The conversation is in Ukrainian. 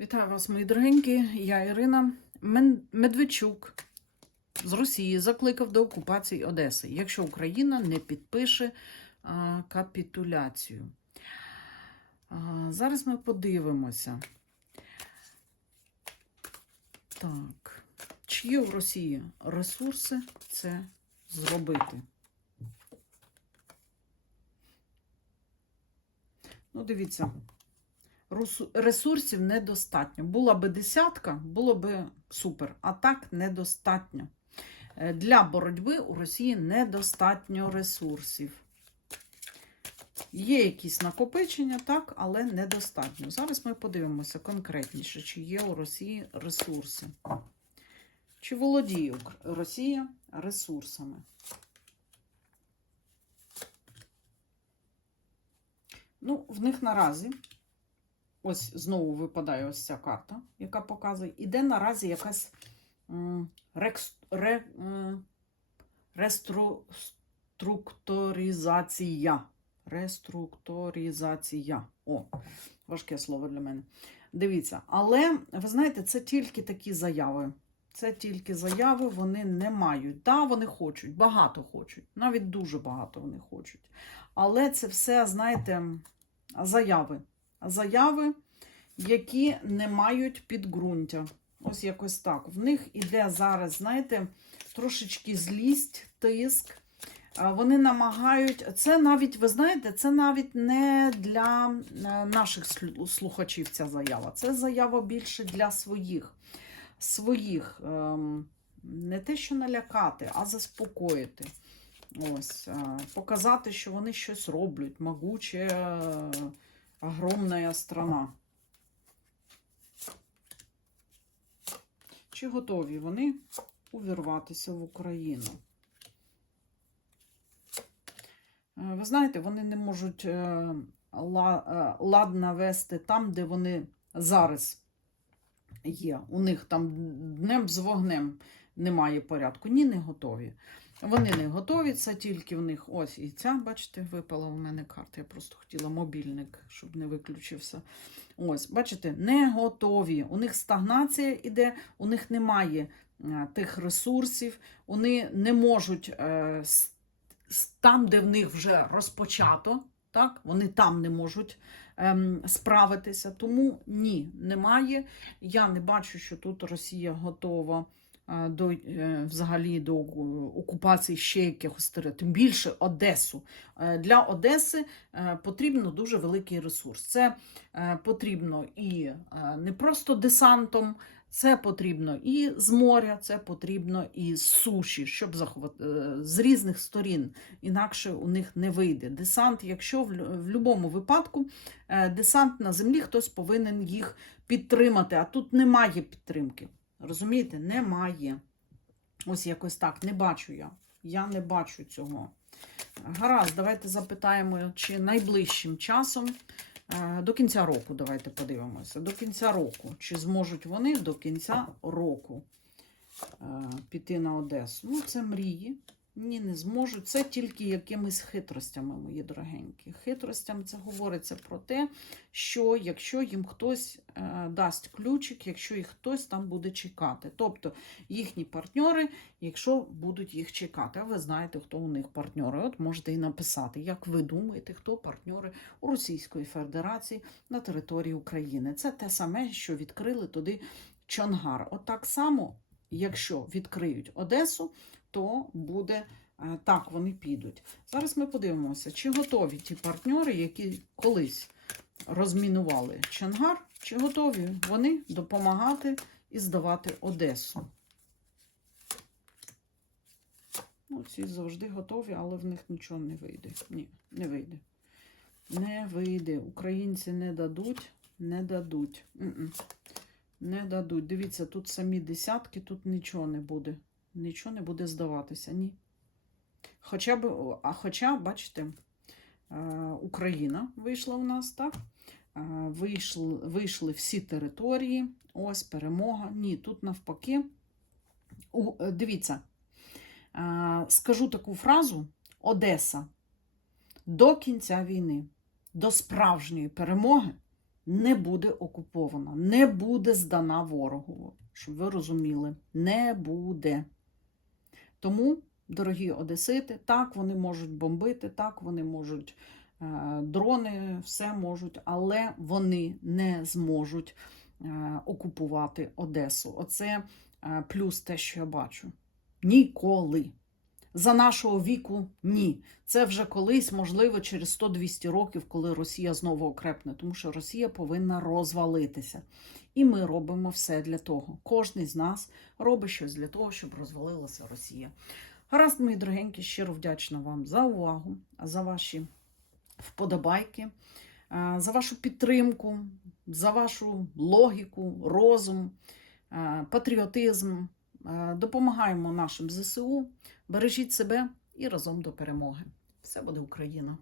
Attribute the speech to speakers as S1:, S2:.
S1: Вітаю вас, мої дорогенькі. Я Ірина Медведчук з Росії закликав до окупації Одеси, якщо Україна не підпише капітуляцію. Зараз ми подивимося. Так, чи є у Росії ресурси це зробити? Ну, дивіться. Ресурсів недостатньо. Була би десятка, було би супер. А так недостатньо. Е, Для боротьби у Росії недостатньо ресурсів. Є якісь накопичення, так, але недостатньо. Зараз ми подивимося конкретніше, чи є у Росії ресурси. Чи володіє Росія ресурсами? Ну, в них наразі ось знову випадає ось ця карта, яка показує, іде наразі якась рекс, ре, реструктуризація. Реструктуризація. О, важке слово для мене. Дивіться, але ви знаєте, це тільки такі заяви. Це тільки заяви, вони не мають. Да, вони хочуть, багато хочуть, навіть дуже багато вони хочуть. Але це все, знаєте, заяви заяви, які не мають підґрунтя. Ось якось так. В них іде зараз, знаєте, трошечки злість, тиск. Вони намагають, це навіть, ви знаєте, це навіть не для е, наших слухачів ця заява. Це заява більше для своїх. Своїх, ем, не те, що налякати, а заспокоїти. Ось, е, показати, що вони щось роблять, могуче. Огромная страна. Чи готові вони увірватися в Україну? Е, Ви знаєте, вони не можуть е, е, лад навести там, де вони зараз є. У них там днем з вогнем немає порядку. Ні, не готові. Вони не готові, це тільки в них ось і ця, бачите, випала у мене карта. Я просто хотіла мобільник, щоб не виключився. Ось, бачите, не готові. У них стагнація іде, у них немає е, тих ресурсів, вони не можуть е, там, де в них вже розпочато, так, вони там не можуть ем, справитися. Тому ні, немає. Я не бачу, що тут Росія готова до е, взагалі до окупації ще якихось територій, тим більше Одесу. Е, Для Одеси е, потрібно дуже великий ресурс. Це е, потрібно і е, не просто десантом, це потрібно і з моря, це потрібно і з суші, щоб захват... е, з різних сторін. Інакше у них не вийде. Десант, якщо в, в будь-якому випадку е, десант на землі, хтось повинен їх підтримати, а тут немає підтримки. Розумієте, немає. Ось якось так. Не бачу я. Я не бачу цього. Гаразд, давайте запитаємо, чи найближчим часом, е, до кінця року, давайте подивимося. До кінця року. Чи зможуть вони до кінця року е, піти на Одесу? Ну, це мрії. Ні, не зможуть. Це тільки якимись хитростями, мої дорогенькі. Хитростями це говориться про те, що якщо їм хтось е, дасть ключик, якщо їх хтось там буде чекати. Тобто їхні партньори, якщо будуть їх чекати. А ви знаєте, хто у них партньори. От можете і написати, як ви думаєте, хто партньори у Російської Федерації на території України. Це те саме, що відкрили туди Чонгар. От так само, якщо відкриють Одесу, то буде е, так, вони підуть. Зараз ми подивимося, чи готові ті партньори, які колись розмінували Чонгар, чи готові вони допомагати і здавати Одесу. Ну, ці завжди готові, але в них нічого не вийде. Ні, не вийде. Не вийде. Українці не дадуть, не дадуть. М-м. Не дадуть. Дивіться, тут самі десятки, тут нічого не буде. Нічого не буде здаватися, ні. Хоча б, а хоча, бачите, е, Україна вийшла у нас, так? Е, Вийшли, вийшли всі території. Ось перемога. Ні, тут навпаки. У, е, дивіться, скажу таку фразу: Одеса до кінця війни, до справжньої перемоги не буде окупована, не буде здана ворогу. Щоб ви розуміли, не буде. Тому, дорогі одесити, так вони можуть бомбити, так вони можуть е, дрони, все можуть, але вони не зможуть е, окупувати Одесу. Оце е, плюс те, що я бачу. Ніколи. За нашого віку ні. Це вже колись, можливо, через 100-200 років, коли Росія знову окрепне, тому що Росія повинна розвалитися. І ми робимо все для того. Кожний з нас робить щось для того, щоб розвалилася Росія. Гаразд, мої дорогенькі, щиро вдячна вам за увагу, за ваші вподобайки, е, за вашу підтримку, за вашу логіку, розум, е, патріотизм. Е, Допомагаємо нашим ЗСУ. Бережіть себе і разом до перемоги. Все буде Україна!